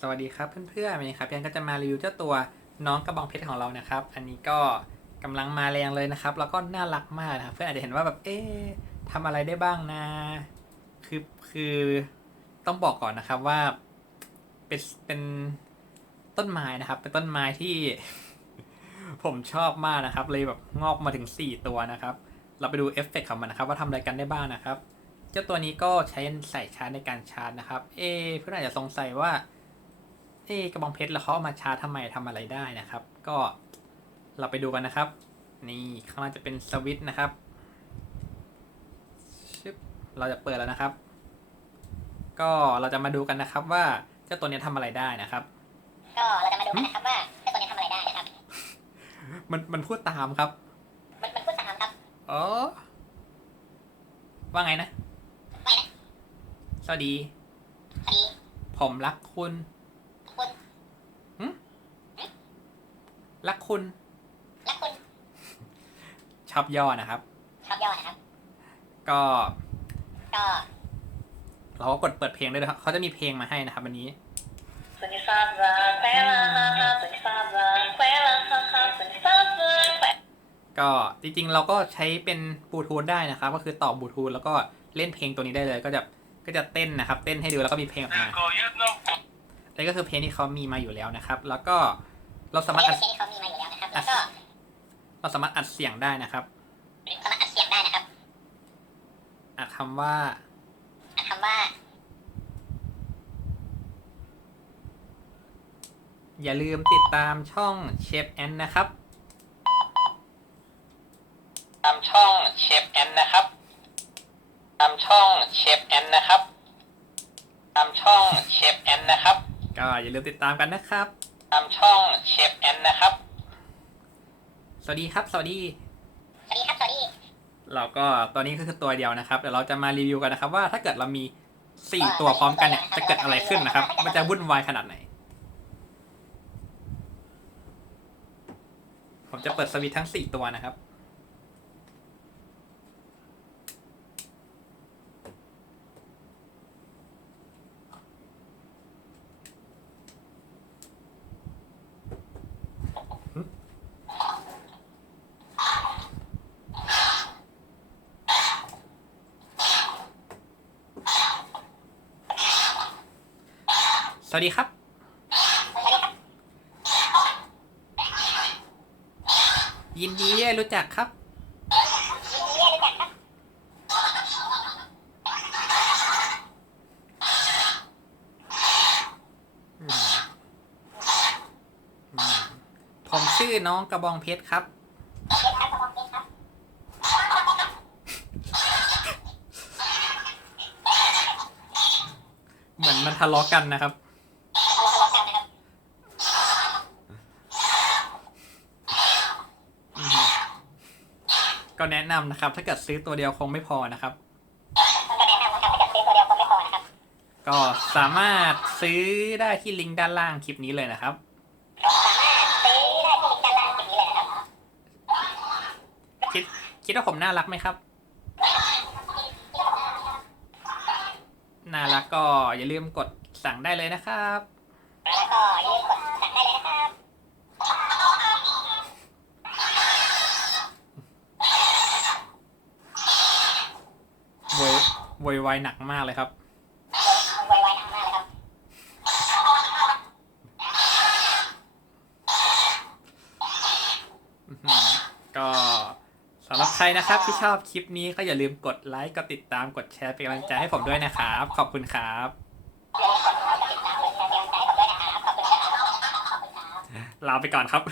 สวัสดีครับเพื่อนๆวันนี้ครับยันก็จะมารีวิวเจ้าตัวน้องกระบองเพชรของเรานะครับ อันนี้ก็กำลังมาแรงเลยนะครับ แล้วก็น่ารักมากนะครับเพื่อนอาจจะเห็นว่าแบบเอ๊ะทำอะไรได้บ้างนะคือคือต้องบอกก่อนนะครับว่าเป็นเป็นต้นไม้นะครับ เป็นต้นไม้ที่ ผมชอบมากนะครับ เลยแบบงอกมาถึง 4 ตัวนะครับ เราไปดูเอฟเฟกต์ของมันนะครับ ว่าทำอะไรกันได้บ้างนะครับ เจ้าตัวนี้ก็ใช้ใส่ชาร์จในการชาร์จนะครับ เอเพื่อนอาจจะสงสัยว่า เอะกระบองเพชรแล้วเขาเอามาชาร์จทำไมทำอะไรได้นะครับ ก็เราไปดูกันนะครับ นี่ข้างล่างจะเป็นสวิตช์นะครับชึบเราจะเปิดแล้วนะครับ ก็เราจะมาดูกันนะครับว่าเจ้าตัวนี้ทำอะไรได้นะครับ ก็เราจะมาดูกันนะครับว่าเจ้าตัวนี้ทำอะไรได้นะครับ มันมันพูดตามครับ มันมันพูดตามครับอ๋อว่าไงนะ ไปนะสวัสดี พอดีผมรักคุณคุณ หึรัก คุณ รักคุณ ชอบย่อนะครับ ชอบย่อนะครับ ก็ ก็ เราก็กดเปิดเพลงด้วยนะครับเขาจะมีเพลงมาให้นะครับวันนี้สวัสดีครับว่าแควละฮ่าฮ่าสวัสดีครับว่าแควละฮ่าฮ่าสวัสดีครับว่าแควก็จริงๆ เราก็ใช้เป็นบลูทูธได้นะครับ ก็คือต่อบลูทูธแล้วก็เล่นเพลงตัวนี้ได้เลย ก็จะก็จะเต้นนะครับ เต้นให้ดูแล้วก็มีเพลงออกมาอันนี้ก็คือเพลงที่เขามีมาอยู่แล้วนะครับ แล้วก็เราสามารถ เราสามารถอัดเสียงได้นะครับสามารถอัดเสียงได้นะครับ อัดคำว่า อัดคำว่า อย่าลืมติดตามช่องเชฟแอนนะครับ ตามช่องเชฟแอนนะครับ ตามช่องเชฟแอนนะครับ ตามช่องเชฟแอนนะครับ ก็อย่าลืมติดตามกันนะครับ ตามช่องเชฟแอนนะครับ สวัสดีครับ สวัสดี สวัสดีครับ สวัสดี เราก็ตัวนี้ก็คือตัวเดียวนะครับ เดี๋ยวเราจะมารีวิวกันนะครับ ว่าถ้าเกิดเรามีสี่ตัวพร้อมกันเนี่ยจะเกิดอะไรขึ้นนะครับ มันจะวุ่นวายขนาดไหน ผมจะเปิดสวิตช์ทั้งสี่ตัวนะครับ วัสดีครับยินดีที่ได้รู้จักครับ ผมชื่อน้องกระบองเพชรครับเพชรครับกระบองเพชรครับเหมือนมันทะเลาะกันนะครับ เราทะเลาะกันนะครับ อืมก็ แนะนำนะครับ ถ้าเกิดซื้อตัวเดียวคงไม่พอนะครับมันก็แนะนำนะครับถ้าเกิดซื้อตัวเดียวคงไม่พอนะครับ ก็สามารถซื้อได้ที่ลิงก์ด้านล่างคลิปนี้เลยนะครับ สามารถซื้อได้ที่ลิงก์ด้านล่างคลิปนี้เลยนะครับคิดคิดว่าผมน่ารักไหมครับ น่ารักก็อย่าลืมกดสั่งได้เลยนะครับ แล้วก็อย่าลืมกดสั่งได้เลยนะครับ โวยโวยวายหนักมากเลยครับไวๆทำมากเลยครับอื้อหือก็สำหรับใครนะครับที่ชอบคลิปนี้ก็อย่าลืมกดไลค์กดติดตามกดแชร์เป็นกำลังใจให้ผมด้วยนะครับ ขอบคุณครับอย่าลืมกดไลค์กดติดตามกดแชร์เป็นกำลังใจให้ผมด้วยนะครับขอบคุณครับลาไปก่อนครับ